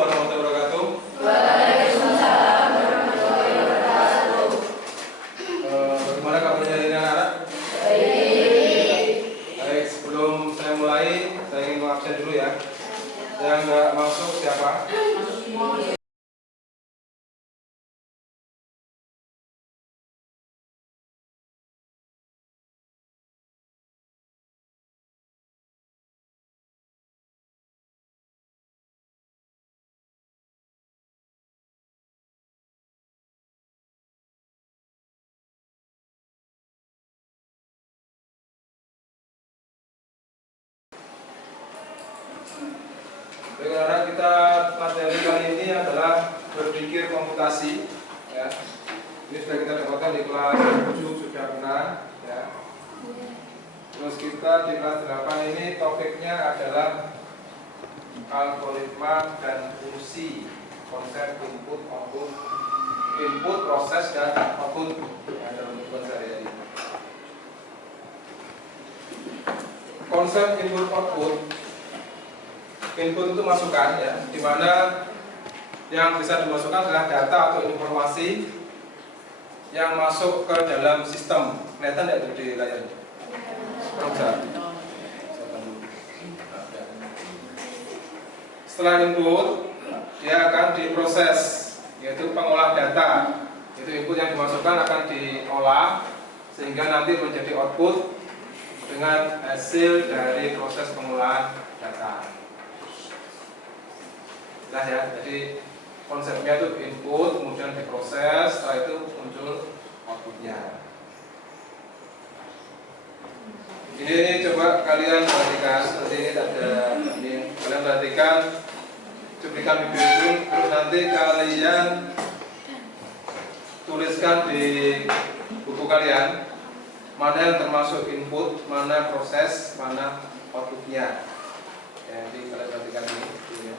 warahmatullahi wabarakatuh. Waalaikumsalam warahmatullahi wabarakatuh. Bagaimana kabarnya ini anak-anak? Baik. Baik, sebelum saya mulai, saya ingin absen dulu ya. Yang nggak masuk siapa? Baik, anak-anak, kita materi kali ini adalah berpikir komputasi. Ya. Ini sudah kita dapatkan di kelas 7 sudah pernah. Ya. Terus kita di kelas 8 ini topiknya adalah algoritma dan fungsi, konsep input, output, input, proses, dan output ya, dalam kehidupan sehari-hari. Konsep input output. Input itu masukan ya, di mana yang bisa dimasukkan adalah data atau informasi yang masuk ke dalam sistem. Kelihatan tidak itu di layar? Setelah input, dia akan diproses, yaitu pengolah data. Itu input yang dimasukkan akan diolah sehingga nanti menjadi output dengan hasil dari proses pengolahan data. Nah ya, jadi konsepnya itu input, kemudian diproses, setelah itu muncul outputnya. Ini coba kalian perhatikan, nanti ini ada ini, kalian perhatikan cuplikan video itu, terus nanti kalian tuliskan di buku kalian mana yang termasuk input, mana proses, mana outputnya. Ya, jadi kalian perhatikan ini. Ya.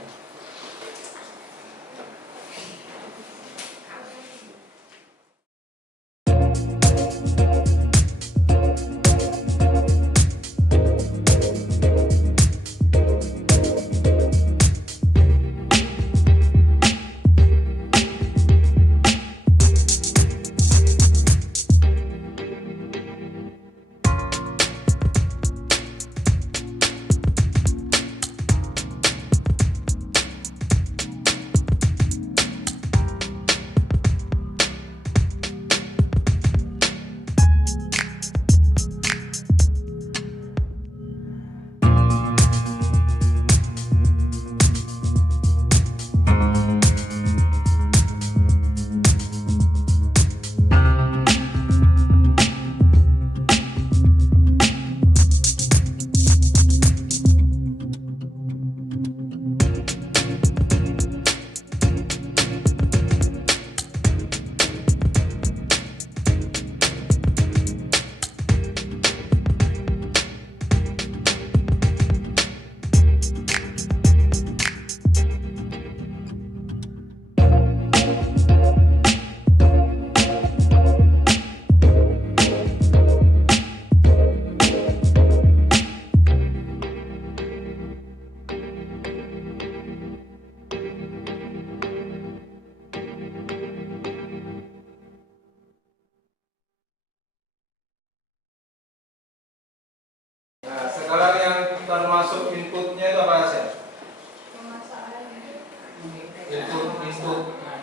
Sekarang yang termasuk inputnya itu apa saja?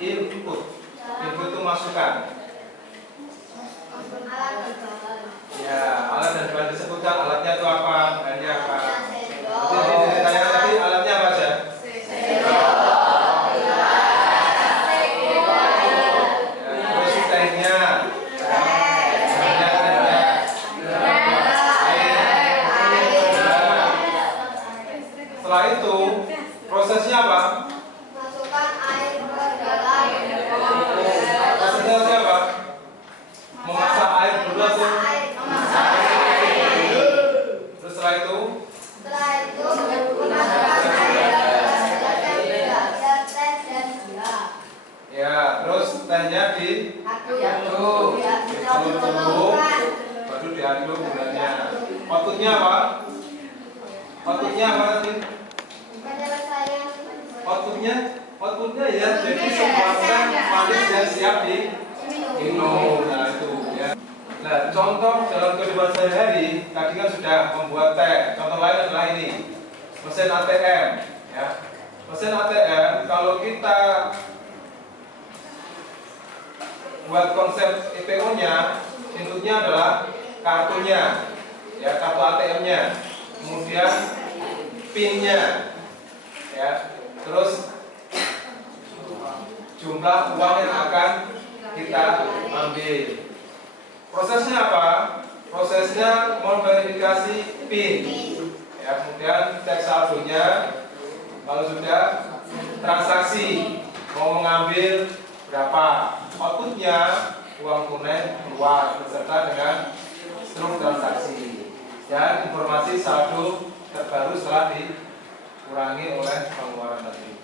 Input itu masukan. Ya, alat dan bahan disebutkan alatnya itu apa, bahannya apa. Jadi ditanya tadi alatnya apa saja? Terus tehnya. Setelah itu prosesnya apa? Masukkan air ke dalam. Prosesnya siapa? Memasak air dulu atau? Terus setelah itu? Masukkan air dan teh dan gula. Ya, terus tehnya diaduk, baru diaduk gulanya. Outputnya apa? Outputnya apa tadi? Outputnya outputnya ya jadi semuanya manis dan siap diminum. Nah itu ya. Nah contoh dalam kehidupan sehari-hari tadi kan sudah membuat teh. Contoh lain adalah ini mesin ATM ya. Mesin ATM kalau kita buat konsep IPO-nya, inputnya adalah kartunya ya, kartu ATM-nya, kemudian PIN-nya ya, terus jumlah uang yang akan kita ambil. Prosesnya apa? Prosesnya memverifikasi PIN ya, kemudian cek saldonya. Kalau sudah transaksi mau mengambil berapa, outputnya uang tunai keluar beserta dengan struk transaksi dan informasi saldo terbaru setelah dikurangi oleh pengeluaran tadi.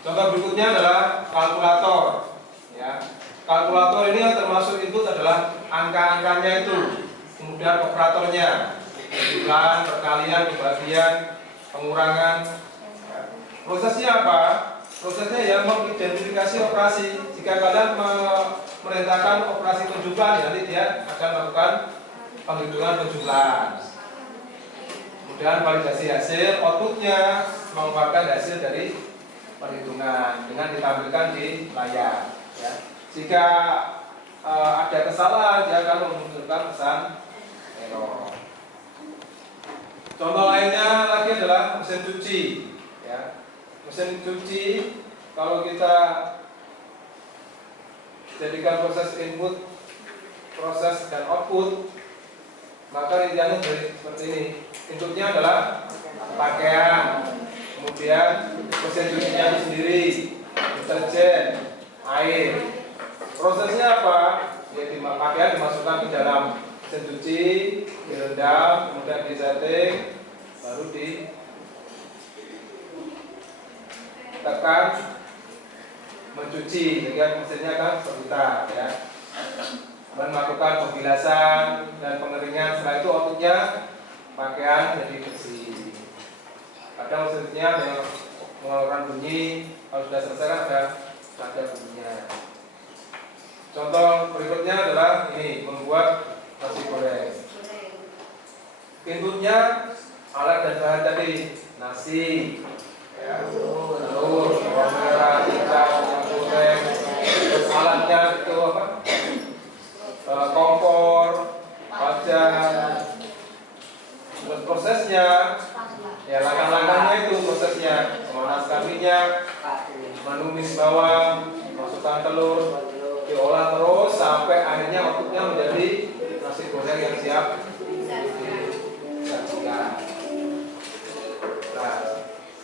Contoh berikutnya adalah kalkulator ya. Kalkulator ini yang termasuk input adalah angka-angkanya itu, kemudian operatornya, jumlahan, perkalian, pembagian, pengurangan. Prosesnya apa? Prosesnya ya mengidentifikasi operasi. Jika kalian memerintahkan operasi penjumlahan, nanti dia akan melakukan penghitungan penjumlahan. Kemudian validasi hasil, outputnya mengeluarkan hasil dari perhitungan dengan ditampilkan di layar. Ya. Jika ada kesalahan, dia akan memunculkan pesan error. Contoh lainnya lagi adalah mesin cuci. Ya. Mesin cuci kalau kita jadikan proses input, proses dan output, maka rinciannya seperti ini. Inputnya adalah pakaian, kemudian mesin cucinya itu sendiri, deterjen, air. Prosesnya apa? Ya, pakaian dimasukkan ke dalam mesin cuci, direndam, kemudian disetting, baru tekan mencuci, jadi mesinnya kan berputar ya. Dan melakukan pembilasan dan pengeringan. Setelah itu outputnya pakaian jadi bersih. Kadang mesinnya yang mengeluarkan bunyi, kalau sudah selesai kan ada bunyinya. Contoh berikutnya adalah ini, membuat nasi goreng. Inputnya alat dan bahan tadi, nasi ya, telur, bawang merah, ikan, minyak goreng, terus alatnya itu apa? Kompor, wajan. Terus prosesnya, ya langkah-langkahnya itu prosesnya, memanaskan minyak, menumis bawang, masukkan telur, diolah terus sampai akhirnya outputnya menjadi nasi goreng yang siap disajikan. Nah,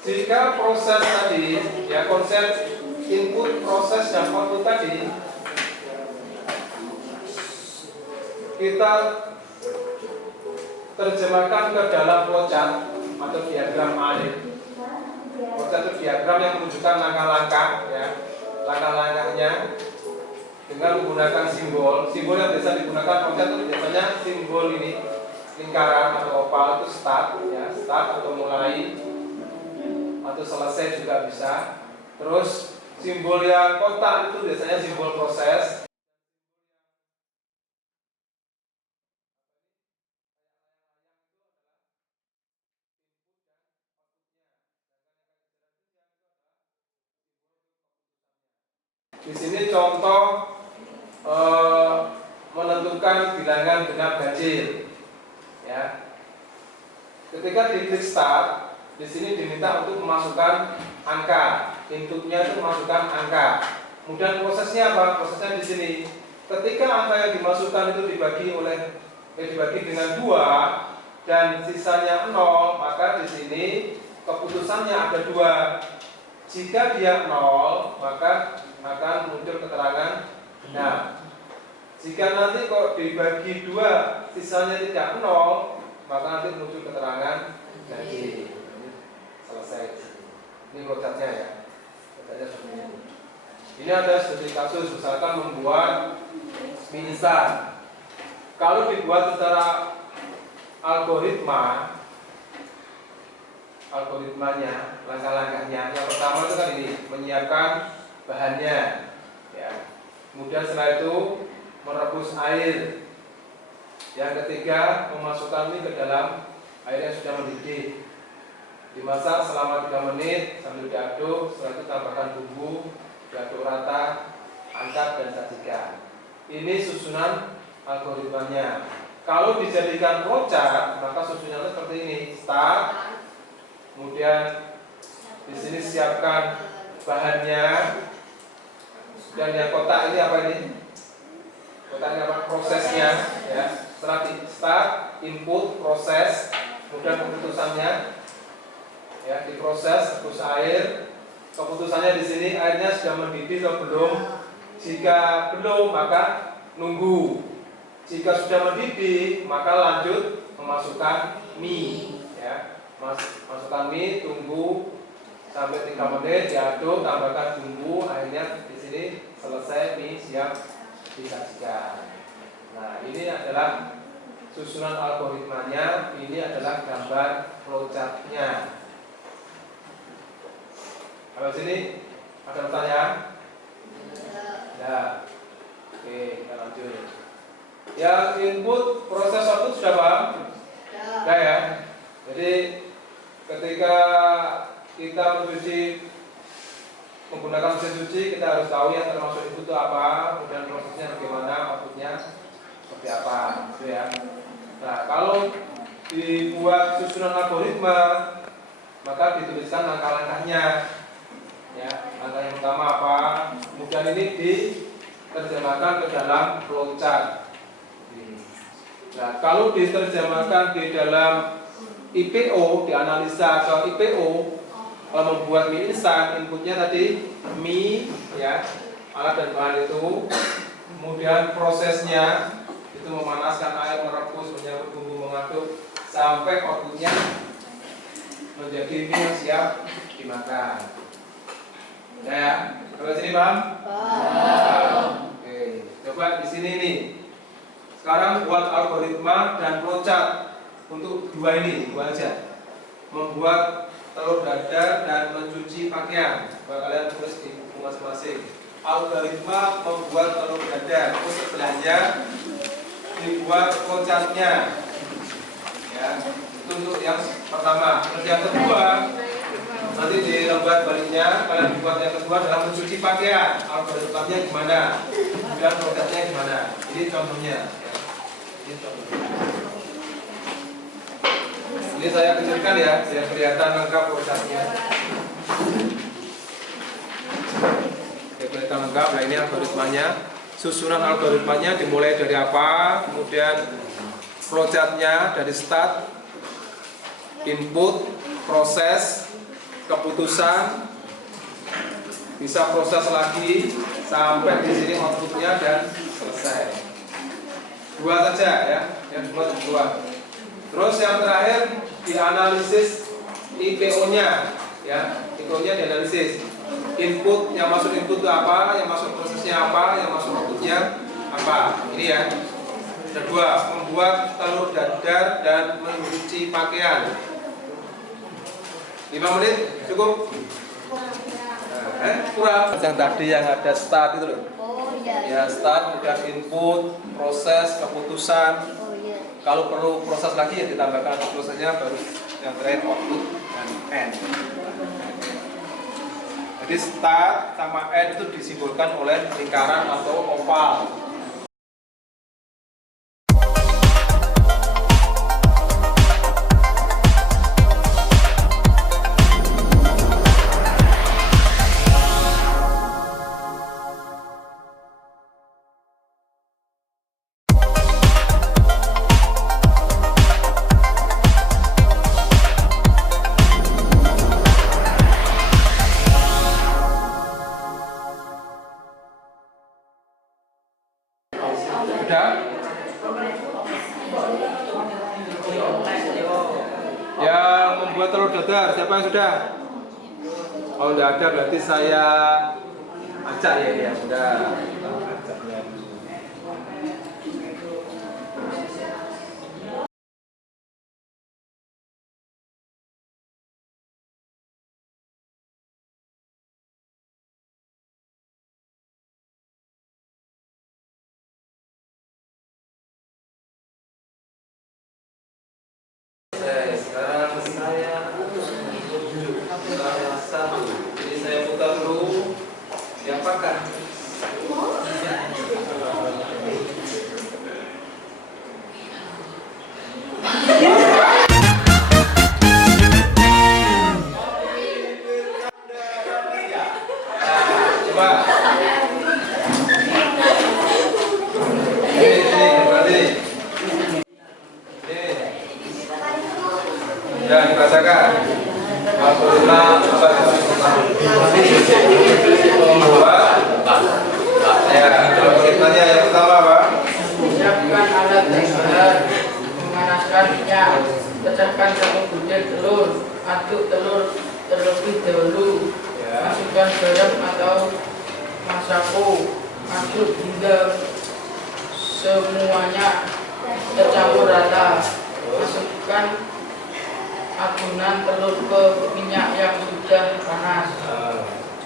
jika proses tadi, ya konsep input, proses dan output tadi kita terjemahkan ke dalam flowchart atau diagram alif. Flowchart itu diagram yang menunjukkan langkah-langkah, ya, langkah-langkahnya dengan menggunakan simbol. Simbol yang biasa digunakan flowchart itu biasanya simbol ini, lingkaran atau oval itu start, ya, start atau mulai, atau selesai juga bisa. Terus simbol yang kotak itu biasanya simbol proses. Di sini contoh menentukan bilangan genap ganjil. Ya. Ketika diklik start, di sini diminta untuk memasukkan angka. Inputnya itu memasukkan angka. Kemudian prosesnya apa? Prosesnya di sini. Ketika angka yang dimasukkan itu dibagi dengan 2 dan sisanya 0, maka di sini keputusannya ada 2. Jika dia 0, maka akan muncul keterangan genap. Jika nanti kok dibagi 2 sisanya tidak 0, maka nanti muncul keterangan ganjil. Selesai. Ini flowchartnya ya. Flowchartnya seperti ini. Ini ada studi kasus, misalkan membuat mie instan. Kalau dibuat secara algoritma algoritmanya, langkah-langkahnya. Yang pertama itu kan ini, menyiapkan bahannya, ya. Kemudian setelah itu merebus air. Yang ketiga, memasukkan mie ke dalam air yang sudah mendidih. Dimasak selama 3 menit sambil diaduk. Setelah itu tambahkan bumbu, diaduk rata, angkat dan sajikan. Ini susunan algoritmanya. Kalau dijadikan flowchart, maka susunannya seperti ini: start, kemudian di sini siapkan bahannya, dan yang kotak ini apa ini? Kotak ini apa? Prosesnya, ya. Setelah di start, input, proses, kemudian keputusannya, ya, diproses, rebus air. Keputusannya di sini airnya sudah mendidih atau belum? Jika belum, maka nunggu. Jika sudah mendidih, maka lanjut memasukkan mie, ya. Masukkan mie, tunggu sampai 3 menit, diaduk, tambahkan bumbu, akhirnya di sini selesai, mie siap disajikan. Nah, ini adalah susunan algoritmanya, ini adalah gambar flowchart-nya. Habis ini ada pertanyaan? Ya. Oke, kita lanjut. Yang input proses output sudah paham? Ya, ya. Jadi ketika kita mencuci menggunakan mesin cuci, kita harus tahu yang termasuk input itu apa, kemudian prosesnya bagaimana, outputnya seperti apa, gitu ya. Nah, kalau dibuat susunan algoritma, maka dituliskan langkah-langkahnya. Ya, langkah yang pertama apa, kemudian ini diterjemahkan ke dalam flowchart. Nah, kalau diterjemahkan di dalam IPO, dianalisa ke IPO, kalau membuat mie instan, inputnya tadi mie, ya, alat dan bahan itu, kemudian prosesnya itu memanaskan air, merebus, menyaring bumbu, mengaduk, sampai outputnya menjadi mie yang siap dimakan. Ya, kalau sini paham? Oke, coba di sini nih. Sekarang buat algoritma dan flowchart untuk dua aja. Membuat telur dadar dan mencuci pakaian. Coba kalian tulis di buku masing-masing. Algoritma membuat telur dadar. Terus sebelahnya dibuat flowchartnya. Ya, itu untuk yang pertama. Terus yang kedua, nanti di lembar baliknya kalian buat yang kedua adalah mencuci pakaian. Algoritmanya gimana? Dan flowchartnya gimana? Ini contohnya. Ini contohnya. Ini saya kecilkan ya, biar kelihatan lengkap flowchartnya. Biar kelihatan lengkap. Nah, ini algoritmanya. Susunan algoritmanya dimulai dari apa? Kemudian flowchartnya dari start, input, proses, keputusan, bisa proses lagi sampai di sini outputnya dan selesai. Dua saja ya, yang dua. Terus yang terakhir dianalisis IPO-nya, ya, IPO-nya dianalisis. Input yang masuk input itu apa, yang masuk prosesnya apa, yang masuk outputnya apa. Ini ya. Kedua, membuat telur dadar dan mencuci pakaian. 5 menit cukup? Kurang. Yang tadi yang ada start itu loh. Oh iya. Ya, start, kemudian input, proses, keputusan. Oh iya. Kalau perlu proses lagi ya ditambahkan prosesnya, baru yang terakhir output dan end. Jadi start sama end itu disimbolkan oleh lingkaran atau oval. Sudah? Yang membuat telur dadar, siapa yang sudah? Oh, tidak ada, berarti saya acak ya, sudah. Salah satu. Jadi saya putar dulu. Siapakah? Coba. Ini berarti. Ya, dibacakan. Al-Qur'an apa ya, Al-Qur'annya yang pertama apa? Siapkan alat yang benar, memanaskan minyak, pecahkan satu butir telur, aduk telur terlebih dahulu, masukkan garam atau masako, aduk hingga semuanya tercampur rata, masukkan adonan telur ke minyak yang sudah panas,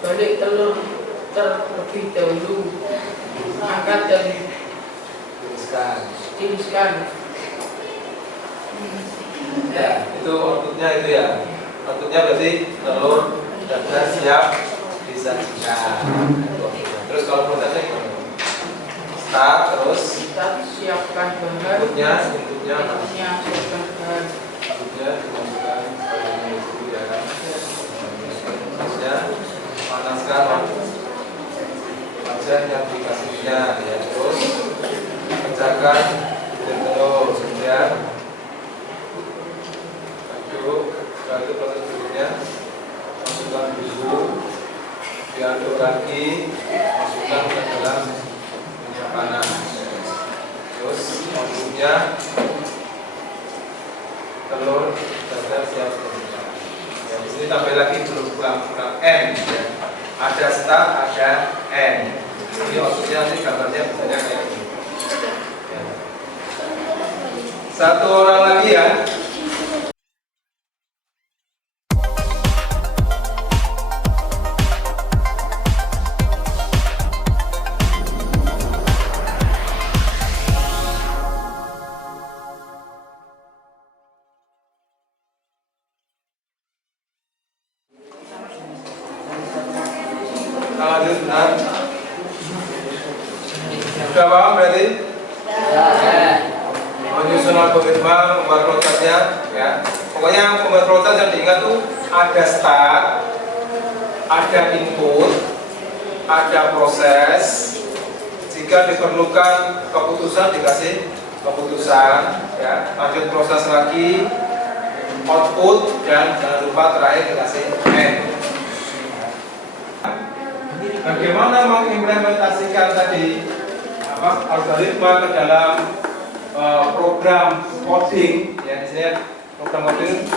balik telur terlebih dahulu, angkat dan tiriskan. Ya, itu outputnya itu ya. Outputnya berarti telur sudah siap disajikan. Terus kalau prosesnya gimana? Start terus. Start, siapkan bahan. Inputnya siapkan bahan. Inputnya dimasukkan pada itu ya. Terusnya panaskan wajan yang dikasihnya ya. Terus pecahkan telur ya. Aduk, lalu proses berikutnya masukkan bumbu, diaduk lagi, masukkan ke dalam minyak panas. Terus bumbunya telur sudah siap disajikan. Ya, di sini tambah lagi belum kurang N. Ya. Ada start, ada N. Ini maksudnya nanti gambarnya misalnya kayak ini. Ya. Satu orang lagi ya. Lanjut benar. Sudah paham berarti? Menyusun algoritma, membuat prosesnya, ya. Pokoknya membuat proses yang diingat tuh ada start, ada input, ada proses. Jika diperlukan keputusan dikasih keputusan, ya. Lanjut proses lagi, output, dan jangan lupa terakhir dikasih N. Bagaimana mengimplementasikan tadi algoritma ke dalam program coding? Ya, di sini program coding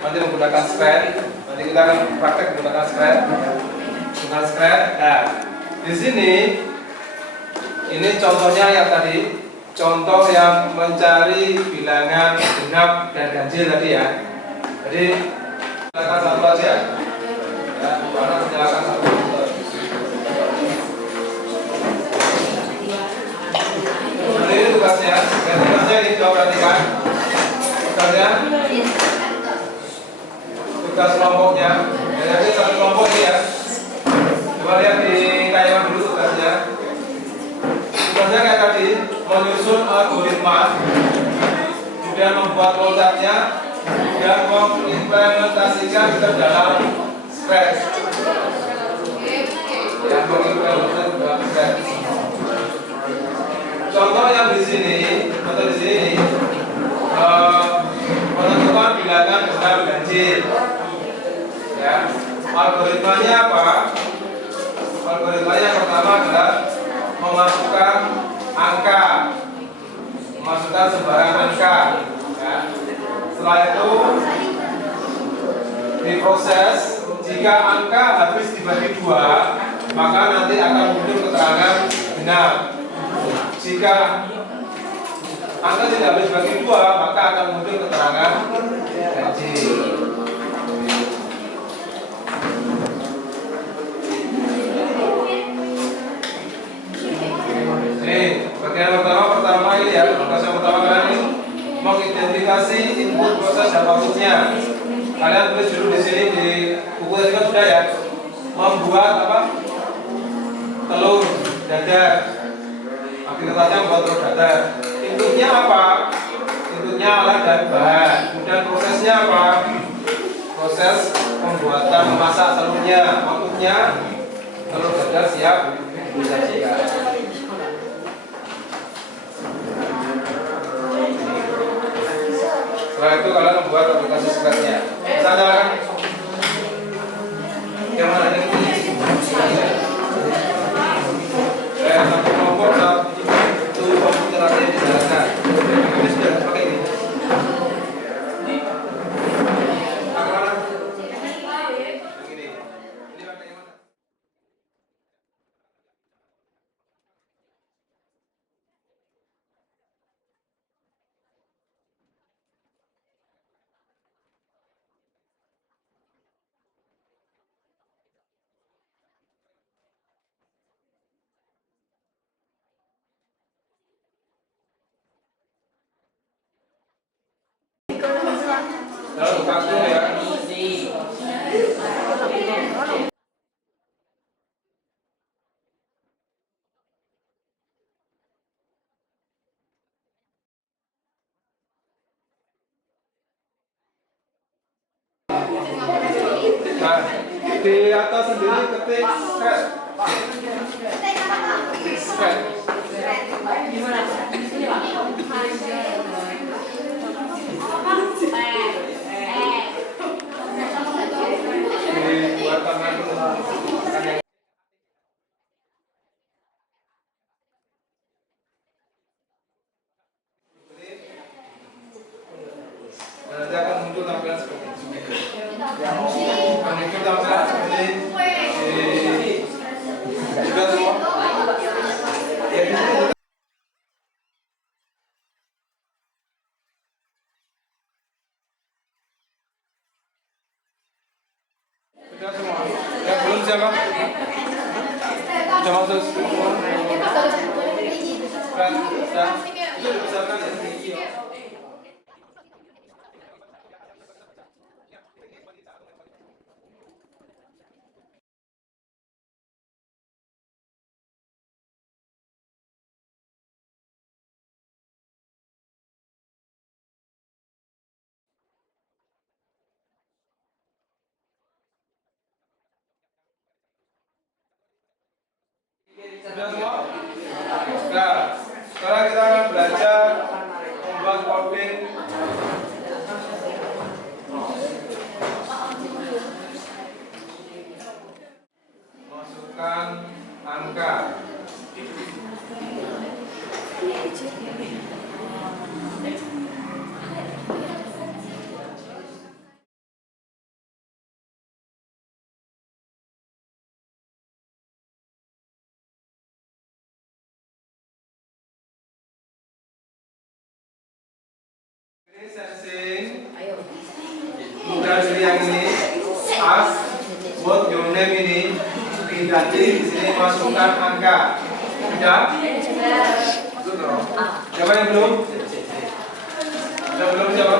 nanti menggunakan Scratch. Nanti kita akan praktek menggunakan Scratch. Nah, di sini ini contohnya yang tadi, contoh yang mencari bilangan genap dan ganjil tadi ya. Jadi silakan satu aja. Ya, mana silakan satu. Ini tugasnya ini coba perhatikan. Tugasnya, tugas kelompoknya. Jadi satu kelompok ini ya. Coba lihat di tayangan dulu tugasnya. Tugasnya kayak tadi, menyusun algoritma, kemudian membuat loncatnya, dan mengimplementasikan ke dalam Scratch. Yang mengimplementasikan ke dalam Scratch. Contoh yang di sini atau di sini menentukan bilangan genap ganjil. Ya, algoritmanya apa? Algoritmanya pertama adalah memasukkan angka, memasukkan sembarang angka. Ya. Setelah itu diproses. Jika angka habis dibagi dua, maka nanti akan muncul keterangan genap. Jika angka tidak habis bagi dua, maka akan muncul keterangan ganjil. Ini bagian pertama ini ya, proses yang pertama kalian ini mengidentifikasi input proses dan outputnya. Kalian tulis dulu di sini di buku buku tadi sudah ya. Membuat apa? Telur dadar. Aktivitasnya membuat telur dadar. Inputnya apa? Inputnya alat dan bahan. Kemudian prosesnya apa? Proses pembuatan memasak telurnya. Outputnya telur dadar siap disajikan. Setelah itu kalian membuat aplikasi spreadnya. Sana kan? Yang mana ini? Satu kelompok satu komputer ada yang dijalankan. Ini sudah pakai ini. Yang mana? Yang ini. Ini pakai yang mana? Lalu buka dulu ya. Nah, di atas sendiri ketik spread. Spread. Dibuat tangan yang nanti akan muncul tampilan seperti ini. Akan muncul tampilan seperti ini. Sudah semua? Ya, di sini. Sudah semua. Yang belum siapa? Sudah masuk semua. Sudah. Itu dibesarkan ya. Sudah semua? Nah, sekarang kita akan belajar membuat coding. Masukkan angka. Ini sensing. Bukan yang ini. As. Buat your name ini. Diganti di sini masukkan angka. Sudah? Sudah. Siapa yang belum? Yang belum siapa?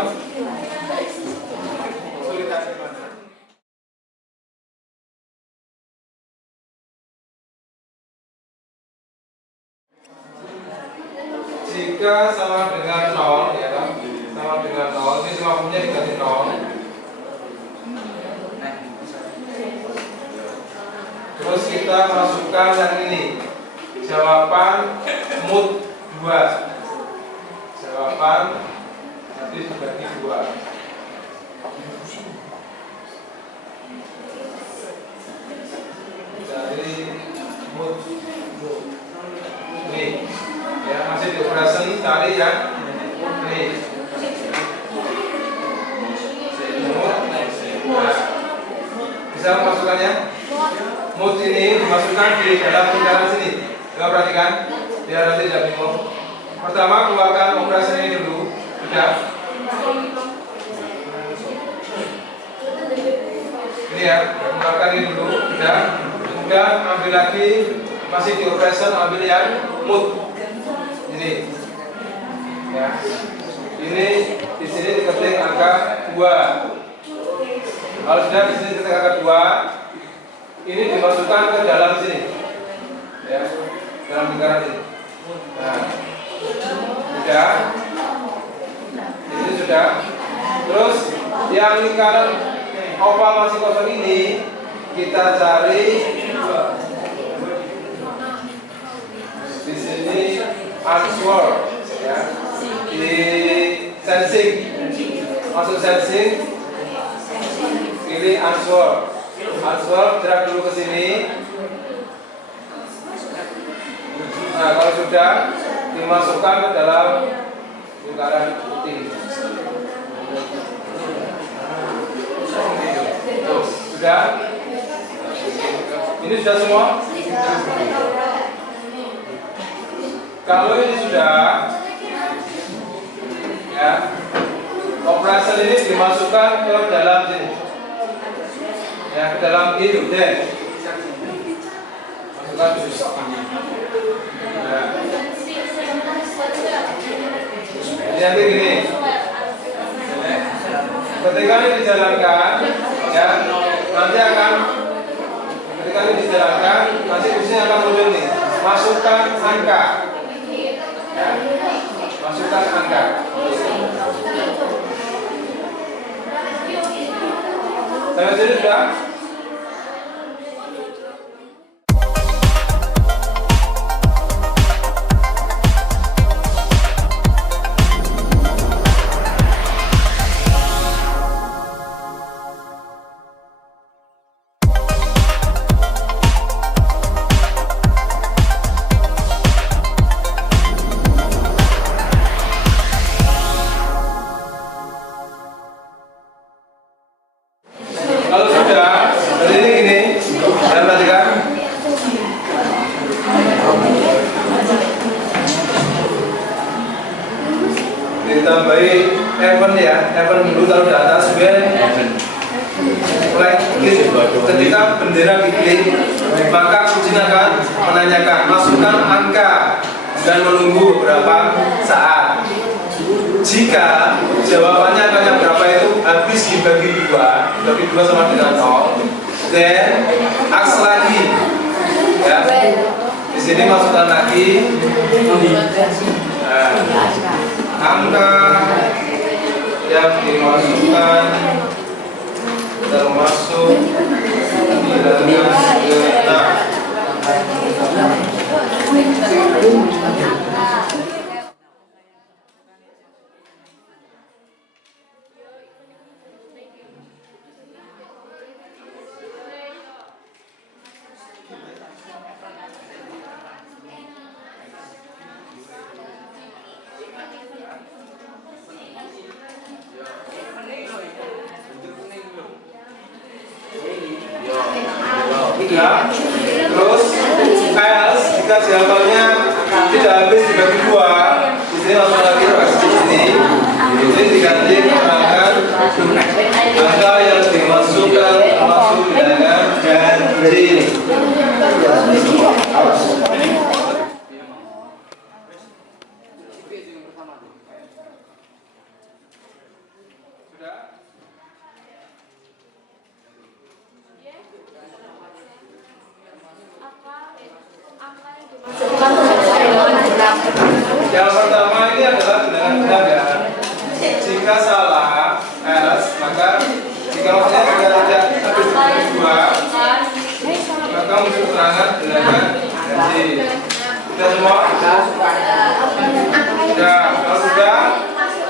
Kesulitan gimana? Jika sama dengan 0 ya kan? Sama dengan 0, ini semua punya diganti 0. Terus kita masukkan yang ini. Jawaban mood 2. Jawaban nanti dibagi 2. Dari mood. Ini ya, masih di operasi cari yang ini. Nah, bisa memasukkannya. Mood ini dimasukkan di dalam lingkaran sini. Coba perhatikan, biar nanti tidak bingung. Pertama keluarkan operasi ini dulu, sudah. Ini ya, keluarkan ini dulu, sudah. Kemudian ambil lagi, masih di operation, ambil yang mood. Ini, ya. Ini di sini diketik angka 2. Kalau sudah di sini ketika kedua, ini dimasukkan ke dalam sini, ya, dalam lingkaran ini. Nah, sudah, ini sudah. Terus yang lingkaran oval masih kosong ini kita cari di sini answer, ya, di sensing, masuk sensing, pilih answer, gerak dulu ke sini. Nah, kalau sudah dimasukkan ke dalam lingkaran putih. Sudah? Ini sudah semua? Kalau ini sudah, ya, operasi ini dimasukkan ke dalam sini, ya, ke dalam itu deh. Masukkan ke sini. Nah. Ini nanti gini. Ketika ini dijalankan, ya, nanti akan ketika ini dijalankan, nanti di sini akan muncul nih, masukkan angka, ya, masukkan angka. Sampai sini sudah? Kalau sudah, dari ini gini, dan perhatikan. Ditambahi event ya, event dulu taruh di atas, biar mulai klik. Ketika bendera diklik, maka kucing akan menanyakan, masukkan angka dan menunggu beberapa saat. Jika jawabannya angkanya berapa itu habis dibagi dua sama dengan 0, then aks lagi, ya. Di sini masukkan lagi angka yang dimasukkan termasuk bilangan genap. Ya. Terus else jika jawabannya tidak habis dibagi dua, di sini langsung lagi di sini. Ini diganti menggunakan angka yang dimasukkan masuk bilangan ganjil. Yang pertama ini adalah bilangan genap ya. Jika salah else, maka jika maksudnya tidak habis dibagi dua, maka muncul keterangan bilangan ganjil. Sudah semua? Sudah. Kalau sudah,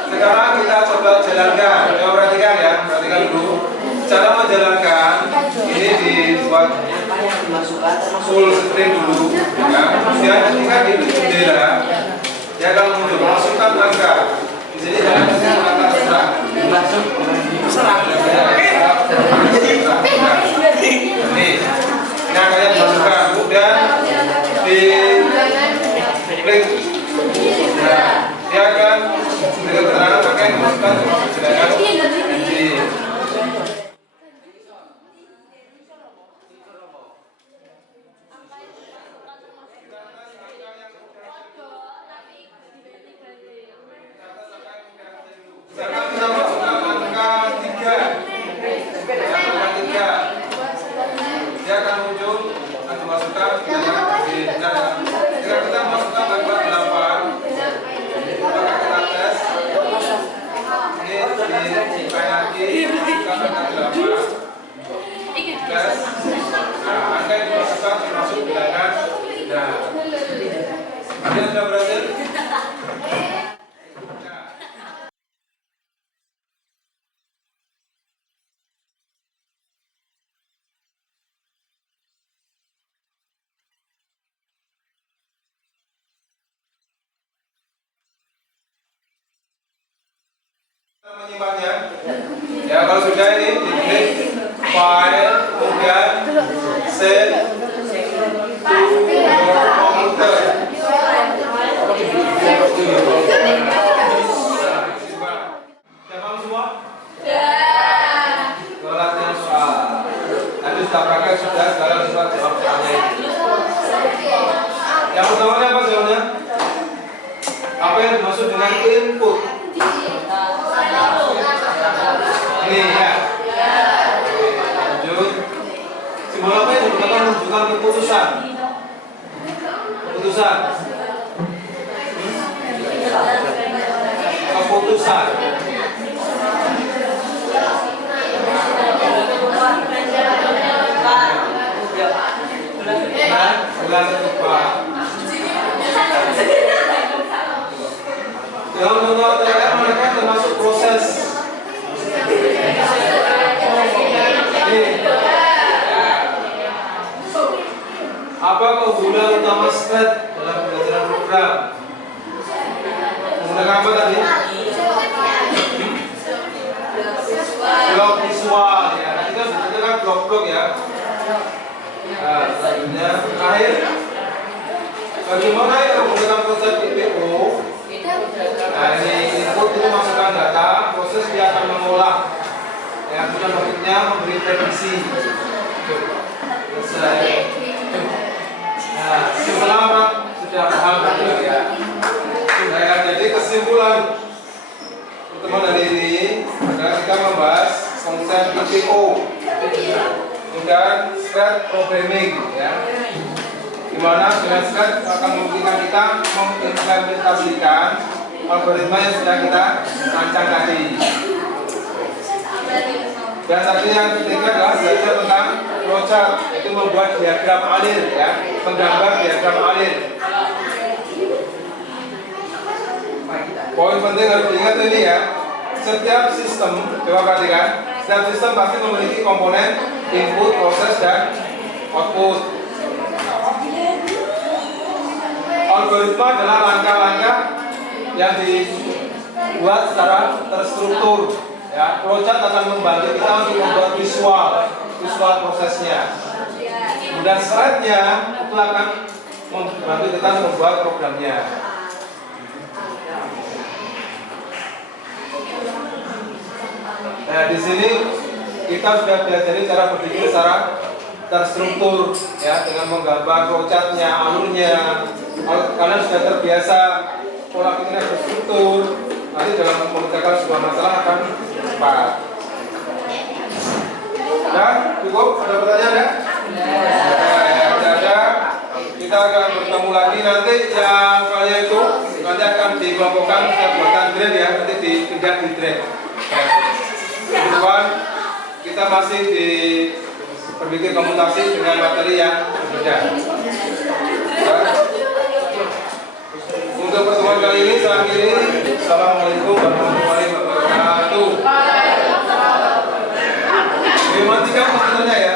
sekarang kita coba jalankan. Coba perhatikan ya, perhatikan dulu. Cara menjalankan ini dibuat full screen dulu, ya. Kemudian ketika di bendera, dia akan muncul masukkan angka. Di sini jangan masukkan angka serang. Ini angkanya dimasukkan, kemudian di klik. Nah, dia akan dengan keterangan pakai masukkan bilangan ganjil. Sekarang kita masukkan angka 3. dia akan muncul dan dimasukkan ke dalam mesin. Jika kita masukkan gambar 8, maka kita tes. Ini dibukain lagi, kita angka 8. Tes. Nah, angka yang dimasukkan termasuk bilangan. Nah, kalian sudah berhasil? Menyimpannya ya, kalau sudah ini diklik file, kemudian save to your computer. Sudah paham semua? Kalau latihan soal nanti sudah praktek, sudah sekarang coba jawab soalnya ini. Yang pertamanya apa jawabnya? Apa yang dimaksud dengan input? Ini ya. Lanjut. Simbol apa yang digunakan menunjukkan keputusan? Keputusan. Keputusan. Bulan ketupat. Dalam contoh ATM mereka termasuk proses. Apa keunggulan utama STED dalam pembelajaran program? Menggunakan apa tadi? Blok visual ya. Nanti kan sebetulnya kan blok-blok ya. Nah, selanjutnya akhir. Bagaimana yang menggunakan konsep IPO? Nah, ini input itu masukkan data, proses dia akan mengolah. Ya, kemudian berikutnya memberi prediksi. Selesai. Nah, selamat sudah paham ya. Nah, jadi kesimpulan pertemuan hari ini adalah kita membahas konsep IPO dan STED programming ya. Di mana dengan STED akan memungkinkan kita mengimplementasikan algoritma yang sudah kita rancang tadi. Dan tadi yang ketiga adalah belajar tentang flowchart, itu membuat diagram alir ya, menggambar diagram alir. Poin penting harus diingat ini ya, setiap sistem, coba perhatikan, setiap sistem pasti memiliki komponen input, proses, dan output. Algoritma adalah langkah-langkah yang dibuat secara terstruktur. Ya, flowchart akan membantu kita untuk membuat visual prosesnya. Kemudian slide-nya itu akan membantu kita membuat programnya. Nah, di sini kita sudah belajar cara berpikir secara terstruktur, ya, dengan menggambar flowchart-nya, alurnya. Kalau kalian sudah terbiasa pola pikir yang terstruktur, nanti dalam mengerjakan sebuah masalah akan cepat. Ya, cukup? Ada pertanyaan ya? Ya, ada. Kita akan bertemu lagi nanti yang kalian itu nanti akan dikelompokkan kita buatkan grade ya, nanti dipindah di grade. Kemudian kita masih di berpikir komputasi dengan materi yang berbeda. Ya. Untuk pertemuan kali ini saya akhiri. Assalamualaikum warahmatullahi wabarakatuh. Memang 3 sebenarnya ya.